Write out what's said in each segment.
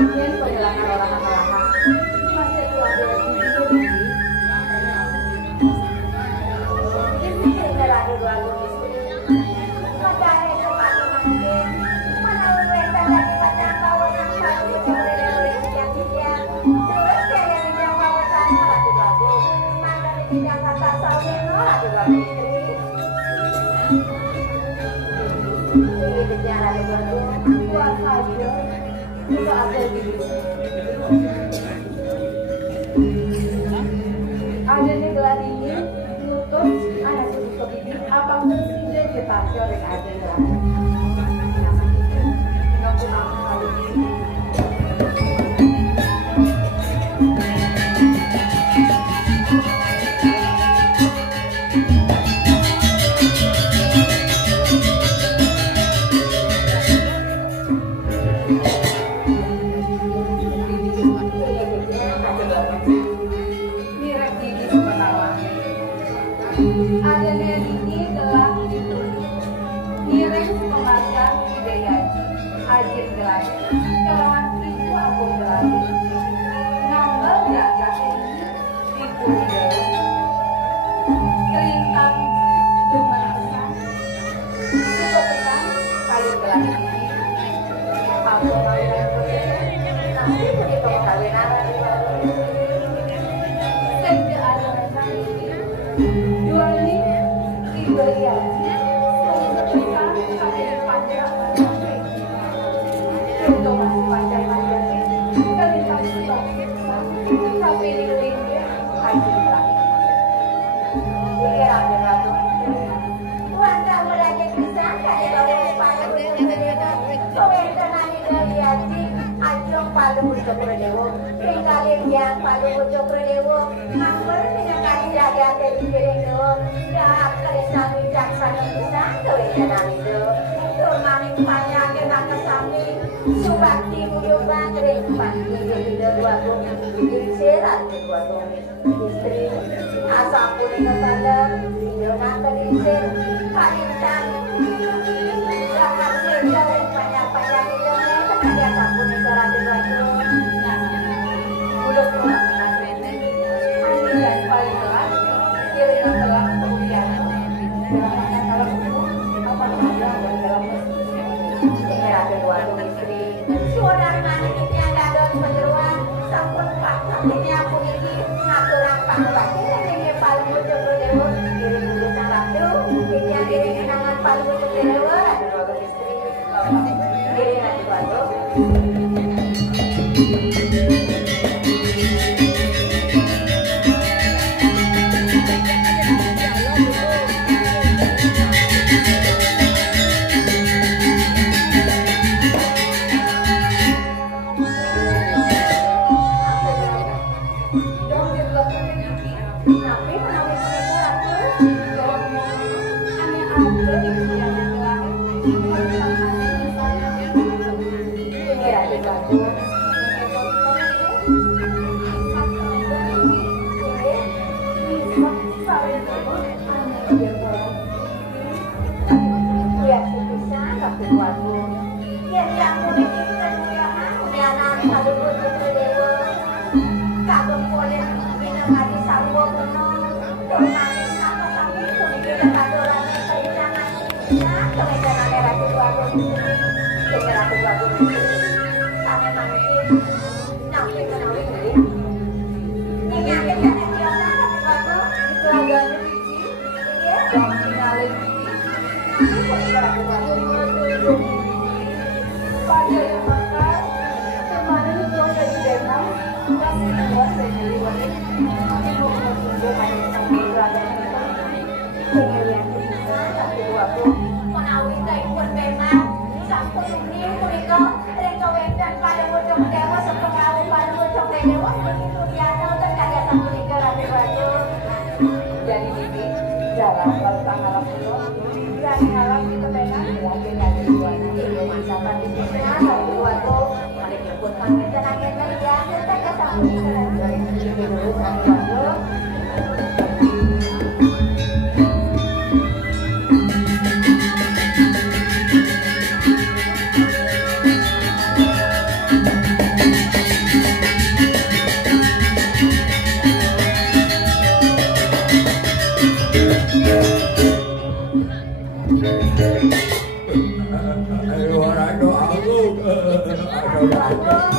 Yan po nila karolahan-olahan. Masih itu ada ini. Ini kita lagi dua istri. Padahal sepatu nanti mana mereka lagi pada kawasan pagi boleh dia. Terus dia yang di kawasan lagi bagus. Mana di Jakarta Saudeno lagi bagus istri. Ini bicara lagi bagus. Buat saja. Juga ada di adanya gelar ini nutup anak susu ini apa mungkin dia dipakai oleh ada gelar adanya ini telah miring pembahasan budaya ajin gelar kawan ibu aku gelar nambah jaga ibu budaya kelintang cuma pesan cukup pesan kayu gelar ini aku kawin nanti punya kawin di baru senja ada pesan juali diberikan sebesar sampai panjang untuk masih panjang-panjang dari stok sampai di kelinci haji lagi ini ragu-ragu wanda belajar pisang dari bawah palu kewenangan dari haji ajong palu untuk berdewo tinggalin yang palu untuk berdewo ngambur dengan kali jaga dari berdewo dah kerja bijaksana pisang kewenangan itu turmaning panjang kena kesami subakti muyubang kerempan ini dua bumi insirat dua bumi istri asal pun kepada Yona kelisir kalintang akan senja dan panjang-panjang itu kepada asal pun negara dua bumi udah pulang angin dan paling telat kiri dan telat kemudian dalam kalau apa saja dalam ini ada dua istri suara maniknya nggak ada penjeruan sampun pak ini aku ini ngaturan pak lagi ini paling butuh berdewa kiri butuh sangat tuh ini yang kiri kenangan paling butuh berdewa ada dua istri kiri nanti baru Jadi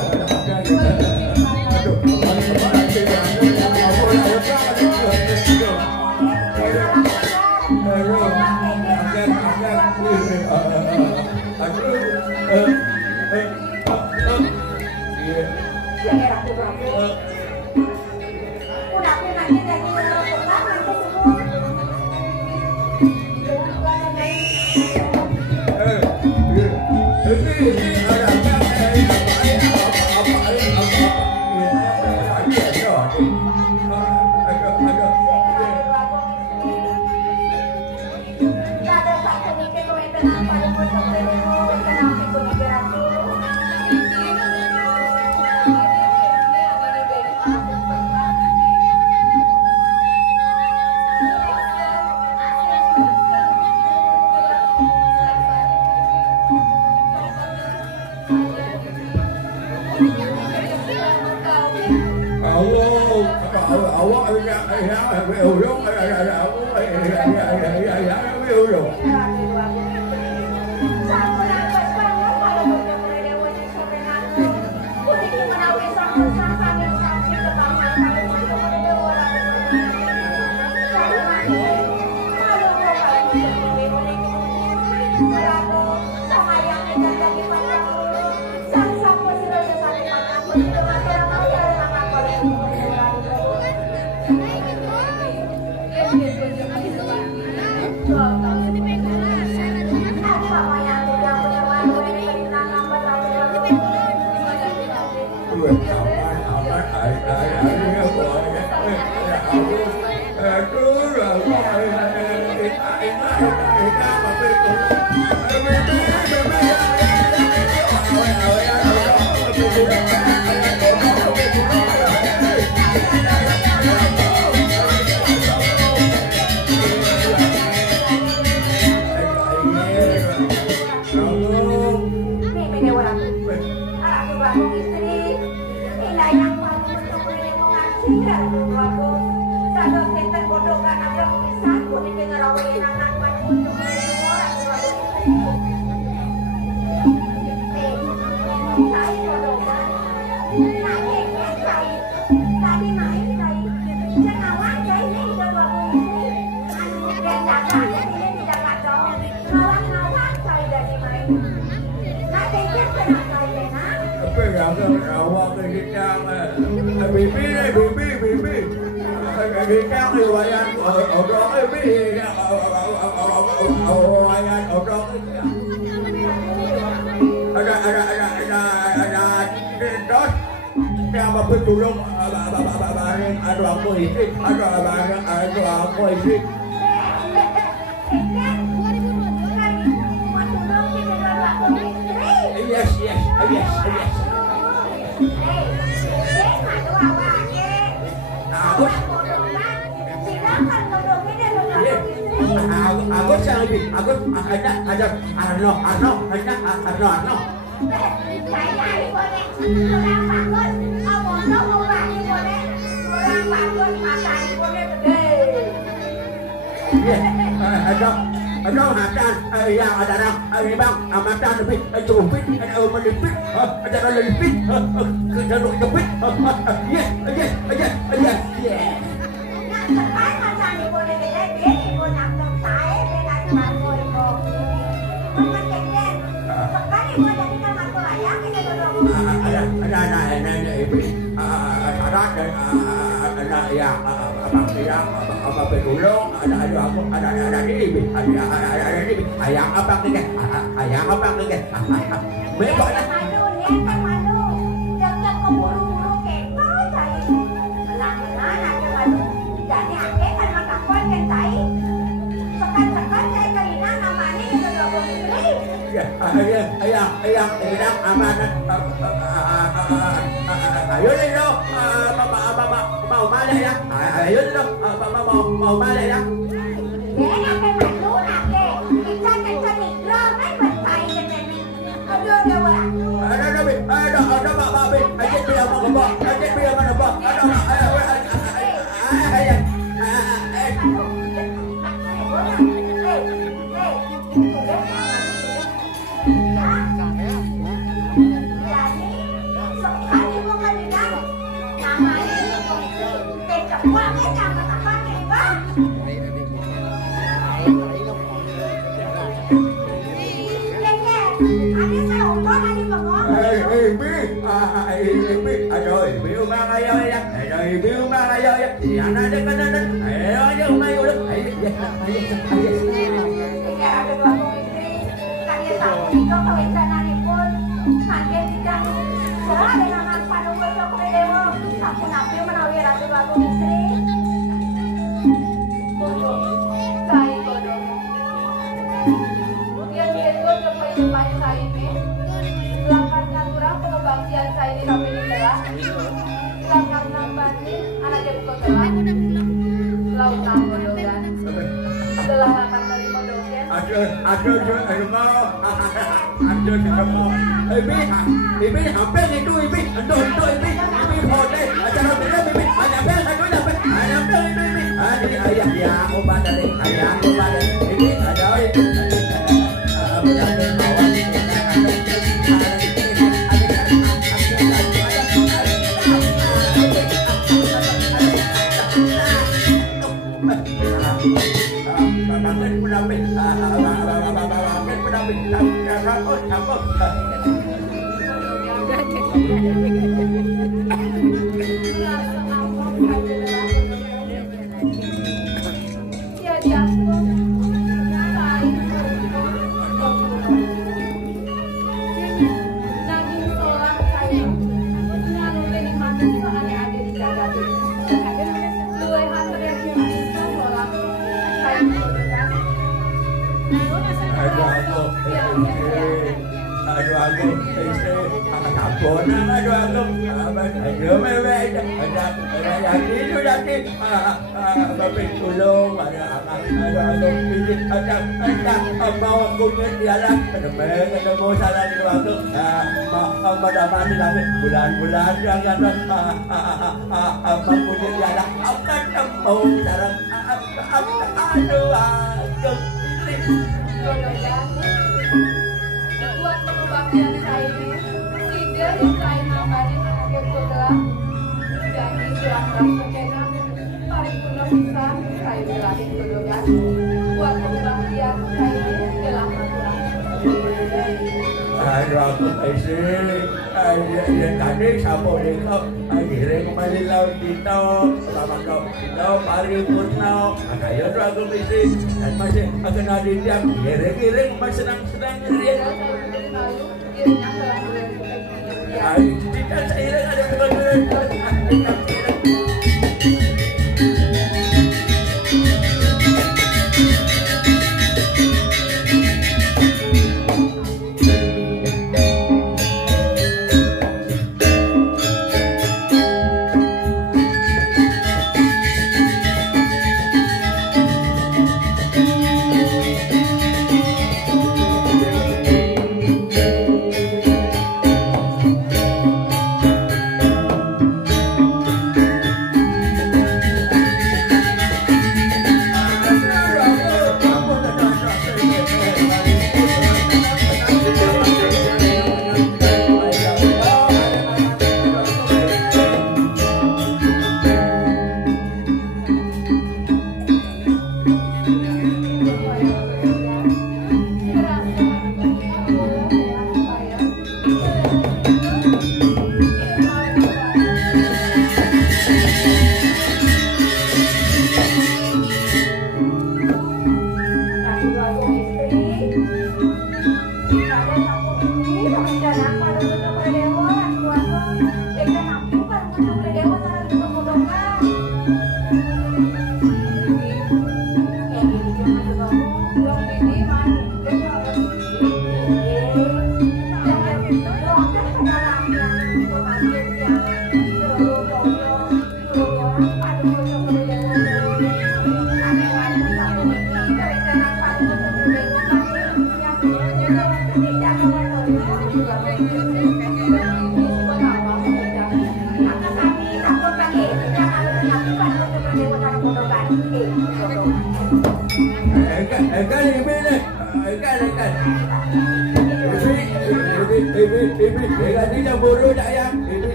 Rồi biểu mang ai ơi rồi biểu mang ai ơi anh ada kan ada ayo mai udah Ibi hampir itu ibi ando ibi hotel acara beda ibi hanya bel saya dapat hanya bel itu ibi ini ayah ya obat dari ayah obat dari ibi ada bulan-bulan jangan kemudian dialah akan temu sarang aduh buat pengobatan saya tidak saya mangani akhir program jadi silahkan berkenan paripurna bisa saya bilangin program buat pengobatan saya silahkan aduh aku yang tadi sapo itu akhirnya kembali laut kita sama kita paripurna kayak itu aku bisa dan masih akan ada yang giring masih senang dia tidak saya ada kebetulan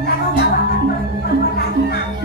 Tanggung jawab perbuatan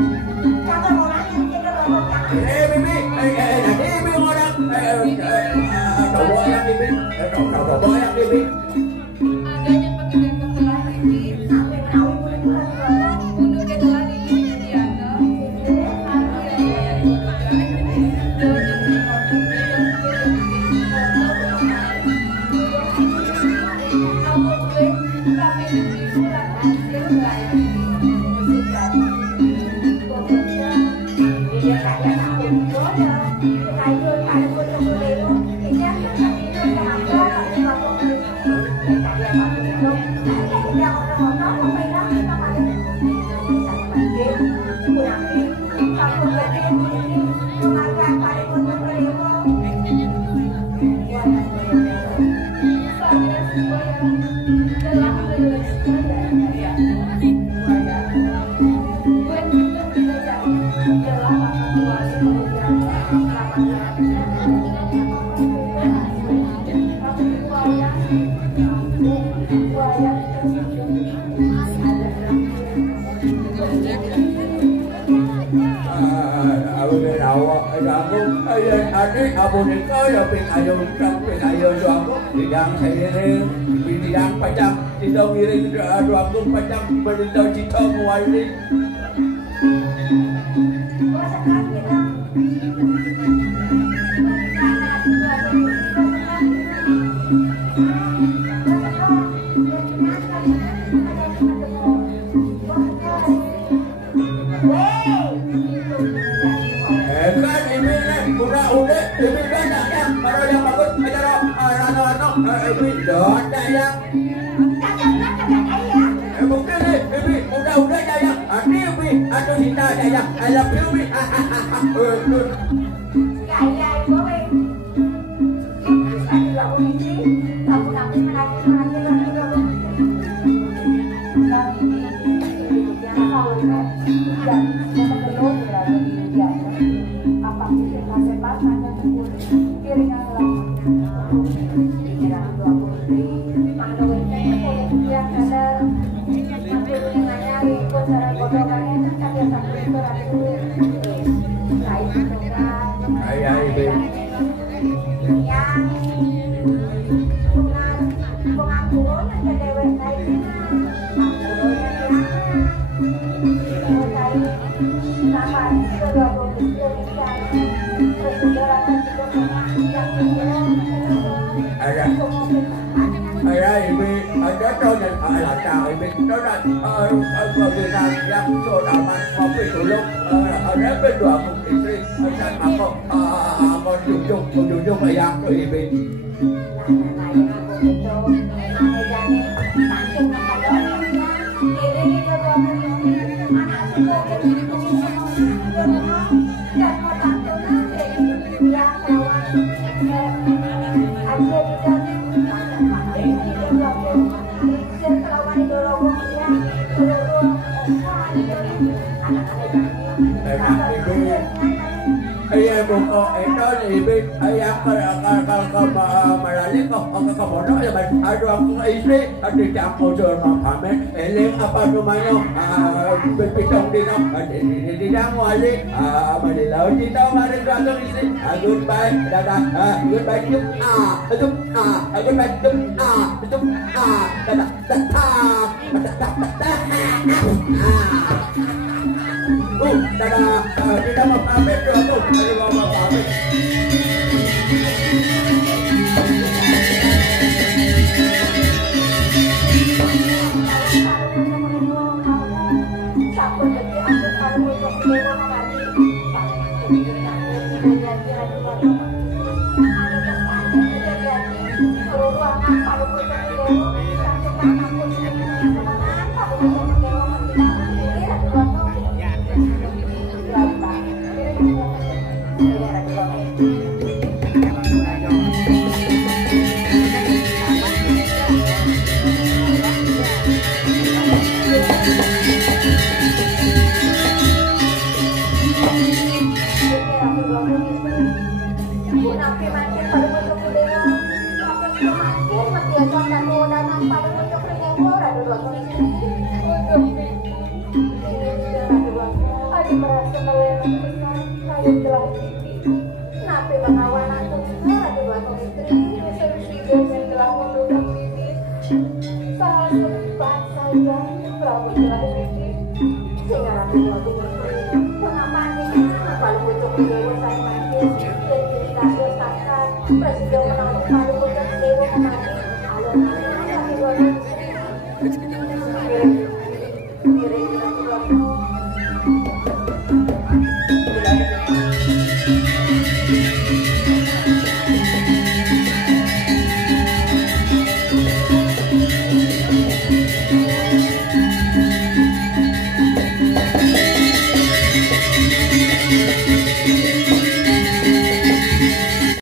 Presiden menang paling dewa mati.